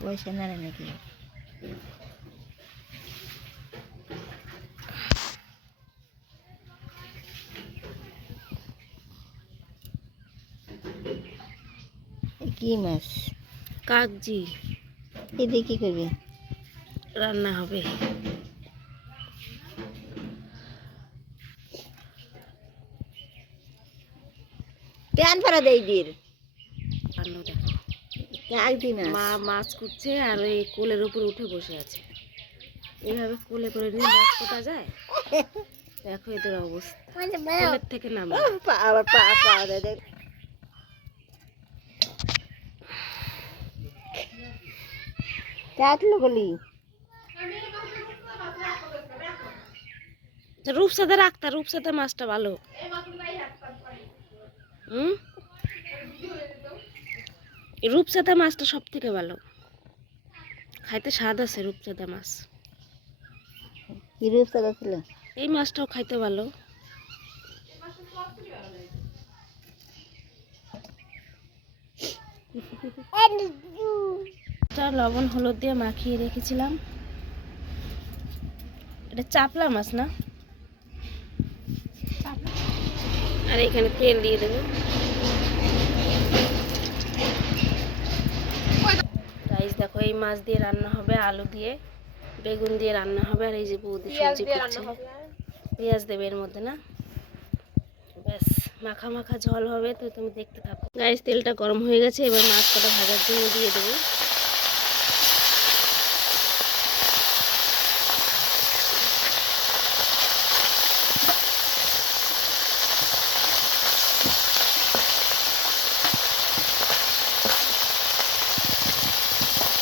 পয়সা নেয় নাকি? কি মাছ? কাগজি। এদিকে কি করবে? রান্না হবে। প্যান ফেরা দেই দির রান্না দেখো, কাগজি মা মাছ। মাছ কুটছে আর এই কোলের উপর উঠে বসে আছে। এইভাবে কোলে করে নিয়ে মাছ কোটা যায়। দেখো এদের অবস্থা, কোলের থেকে নামে। আবার পা পা দেখ। কাটলো গলি রূপসাদা রাখতা, রূপসাদা মাছটা ভালো। রূপসাদা মাছটা সব থেকে ভালো, খাইতে স্বাদ আছে রূপসাদা মাছ। কি রূপসাদা ছিল? এই মাছটাও খাইতে ভালো। লবণ হলুদ দিয়ে মাখিয়ে রেখেছিলাম। এটা চাপলা মাছ না? আর এখানে তেল দিয়ে দেবো। গাইস দেখো, এই মাছ দিয়ে রান্না হবে, আলু দিয়ে বেগুন দিয়ে রান্না হবে। আর এই যে বৌদি সবজি করছে, পেঁয়াজ দেবে এর মধ্যে না? ব্যাস, মাখা মাখা ঝোল হবে। তো তুমি দেখতে থাকো। গাইস তেলটা গরম হয়ে গেছে, এবার মাছ কটা ভাজার জন্য দিয়ে দেবো।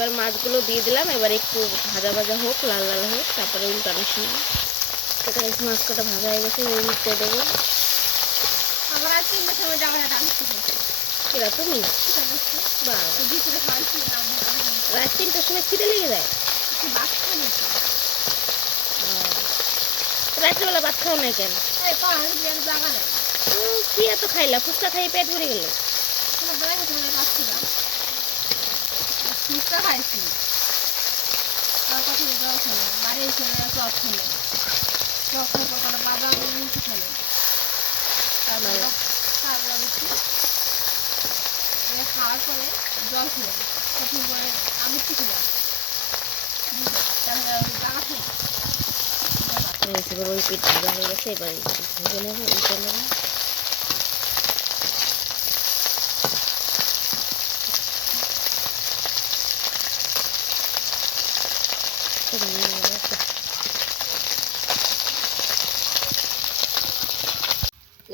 এবার মাছগুলো দিয়ে দিলাম। এবার একটু ভাজা ভাজা হোক, লাল লাল হোক, তারপরে উল্টানোর সময়। তো গাইস মাছ কটা ভাজা হয়ে গেছে, উল্টে দেবো। এরা তুমি রাত 3টার সময় খিদে লেগে যায়। রাত্রেবেলা ভাত খাও না কেন? কি এত খাইলা? ফুচকা খাই পেট ভরে গেল। ফুচকা খাইছি, তারপর জল খেলো, বাড়ি ছেলে চপ খেলো, চপ খাওয়ার পর বাবা মিষ্টি খেলো, তারপরে খাওয়ার পরে জল খেলাম, তখন পরে আমি মিষ্টি খেলাম, তাহলে জামা খেলাম। এবার ওই পেট ভাজা হয়ে গেছে, এবার ভেজে নেবো, উল্টে নেবো।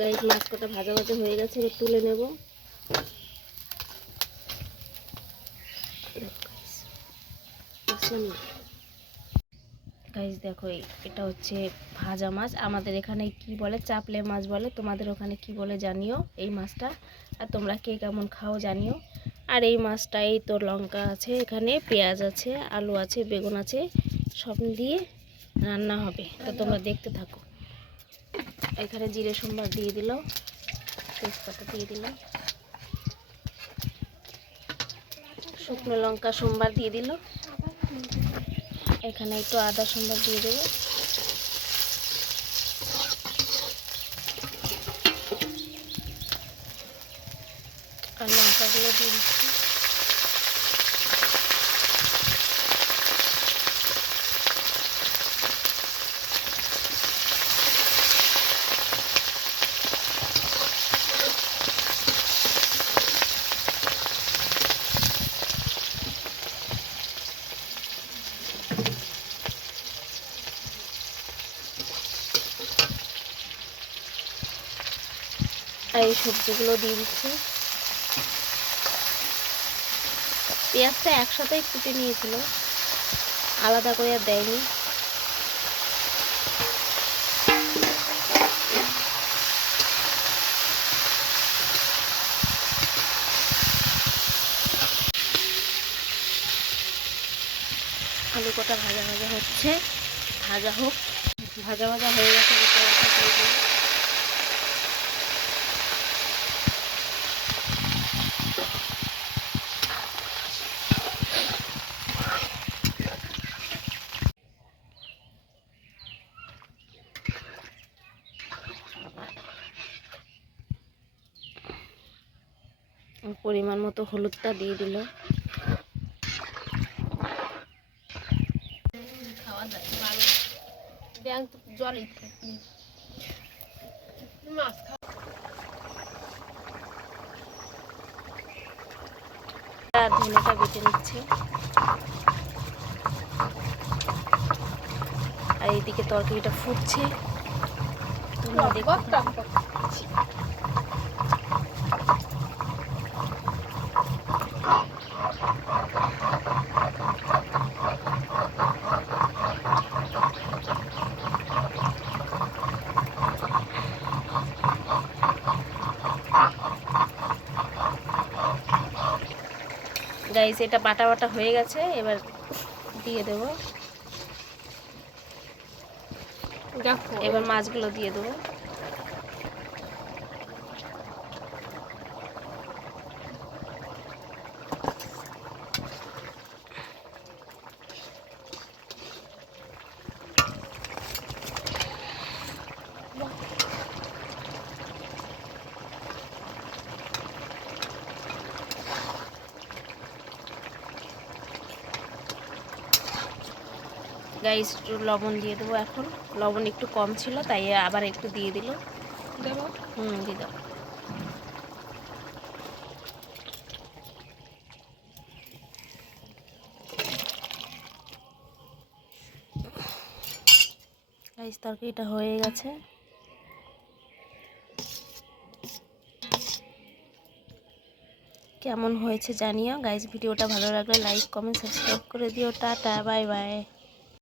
গাইস মাছ কটা ভাজা ভাজা হয়ে গেছে, এবার তুলে নেব। গাইস দেখো, এটা হচ্ছে ভাজা মাছ। আমাদের এখানে কি বলে, চাপলে মাছ বলে। তোমাদের ওখানে কি বলে জানিও এই মাছটা। আর তোমরা কে কেমন খাও জানিও। আর এই মাছটা, এই তো লঙ্কা আছে, এখানে পেঁয়াজ আছে, আলু আছে, বেগুন আছে, সব দিয়ে রান্না হবে। তো তোমরা দেখতে থাকো। এখানে জিরে সম্বার দিয়ে দিল, তেজপাতা দিয়ে দিল, শুকনো লঙ্কা সম্বার দিয়ে দিল, এখানে একটু আদা সম্বার দিয়ে দেবো। আর লঙ্কাগুলো দিয়ে দিচ্ছি। আর এই সবজিগুলো দিয়ে দিচ্ছি। পেঁয়াজটা একসাথেই কুটে নিয়েছিল, আলাদা করে আর দেয়নি। আলু কটা ভাজা ভাজা হচ্ছে, ভাজা হোক। ভাজা ভাজা হয়ে গেছে, পরিমাণ মতো হলুদটা দিয়ে দিল। খাওয়া যায় ভালো ব্যাং তো জলই থাকে মাছ আর ধনেটা বেটে নিচ্ছে। আর এইদিকে তরকারিটা ফুটছে, তোমরা দেখতে থাকো। গাইস এটা বাটা বাটা হয়ে গেছে, এবার দিয়ে দেবো। দেখো এবার মাছগুলো দিয়ে দেবো। গাইস একটু লবণ দিয়ে দেবো। এখন লবণ একটু কম ছিল, তাই আবার একটু দিয়ে দিল। দেবো দিয়ে দাও। গাইস তরকারিটা হয়ে গেছে। কেমন হয়েছে জানিও গাইস। ভিডিওটা ভালো লাগলে লাইক কমেন্ট সাবস্ক্রাইব করে দিও। Tata bye bye.